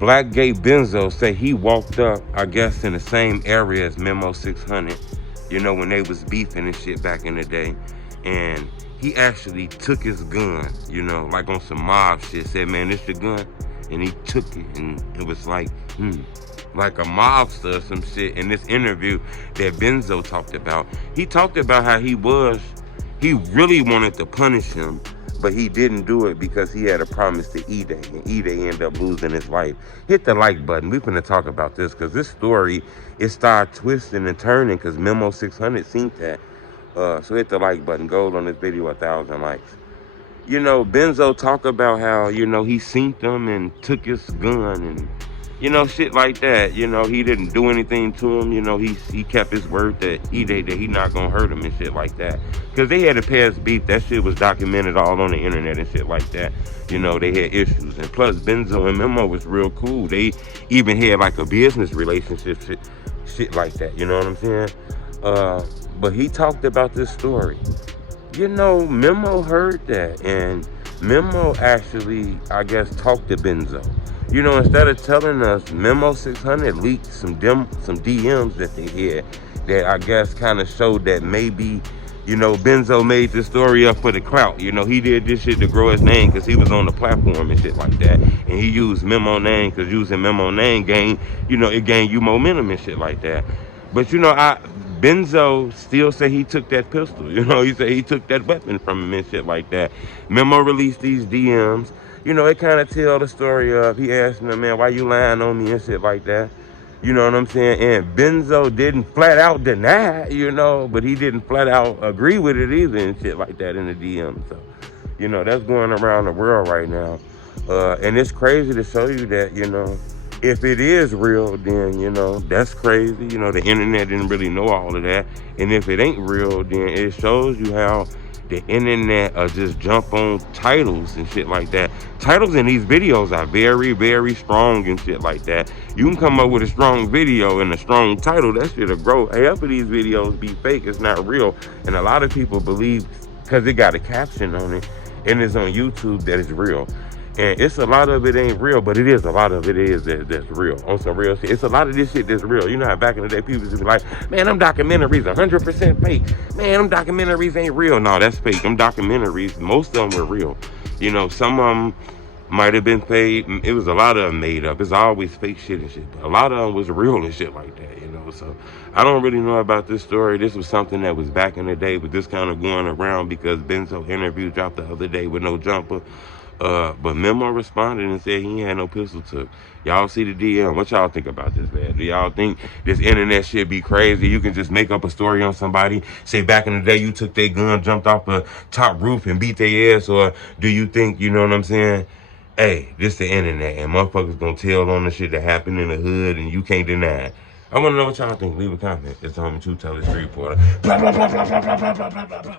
Blackgate Benzzoe say he walked up, I guess, in the same area as Memo 600, you know, when they was beefing and shit back in the day. And he actually took his gun, you know, like on some mob shit, said, man, this your gun? And he took it, and it was like a mobster or some shit. In this interview that Benzzoe talked about, he talked about how he really wanted to punish him, but he didn't do it because he had a promise to E-Day, and E-Day ended up losing his life. Hit the like button. We're gonna talk about this because this story, it started twisting and turning because Memo 600 seen that. So hit the like button. Gold on this video, 1,000 likes. You know, Benzzoe talk about how, you know, he seen them and took his gun and, you know, shit like that. You know, he didn't do anything to him. You know, he kept his word that E-Day, that he not gonna hurt him and shit like that. Because they had a past beef. That shit was documented all on the internet and shit like that. You know, they had issues. And plus, Benzzoe and Memo was real cool. They even had like a business relationship, shit like that. You know what I'm saying? But he talked about this story. You know, Memo heard that, and Memo actually, I guess, talked to Benzzoe. You know, instead of telling us, Memo 600 leaked some DMs that they had that I guess kind of showed that maybe, you know, Benzzoe made this story up for the clout. You know, he did this shit to grow his name because he was on the platform and shit like that. And he used Memo name because using Memo name it gained you momentum and shit like that. But, you know, Benzzoe still say he took that pistol. You know, he said he took that weapon from him and shit like that. Memo released these DMs. You know, it kind of tell the story of, he asked him, man, why you lying on me and shit like that. You know what I'm saying? And Benzzoe didn't flat out deny, you know, but he didn't flat out agree with it either and shit like that in the DM. So, you know, that's going around the world right now. And it's crazy to show you that, you know, if it is real, then, you know, that's crazy. You know, the internet didn't really know all of that. And if it ain't real, then it shows you how the internet just jump on titles and shit like that. Titles in these videos are very, very strong and shit like that. You can come up with a strong video and a strong title, that shit'll grow. Half of these videos be fake, it's not real. And a lot of people believe, because it got a caption on it, and it's on YouTube, that it's real. And it's a lot of it ain't real, but it is a lot of it is that's real, on some real shit. It's a lot of this shit that's real. You know how back in the day people used to be like, man, them documentaries 100% fake. Man, them documentaries ain't real. No, that's fake. Them documentaries, most of them were real. You know, some of them might have been fake. It was a lot of them made up. It's always fake shit and shit. But a lot of them was real and shit like that, you know. So I don't really know about this story. This was something that was back in the day, but this kind of going around because Benzzoe interview dropped the other day with no jumper. But Memo responded and said he ain't had no pistol took. Y'all see the DM. What y'all think about this, man? Do y'all think this internet shit be crazy? You can just make up a story on somebody, say back in the day you took their gun, jumped off a top roof and beat their ass? Or do you think, you know what I'm saying, hey, this the internet and motherfuckers gonna tell on the shit that happened in the hood and you can't deny it? I wanna know what y'all think. Leave a comment. It's the homie 2 Teller Street Reporter. Blah, blah, blah, blah, blah, blah, blah, blah, blah, blah.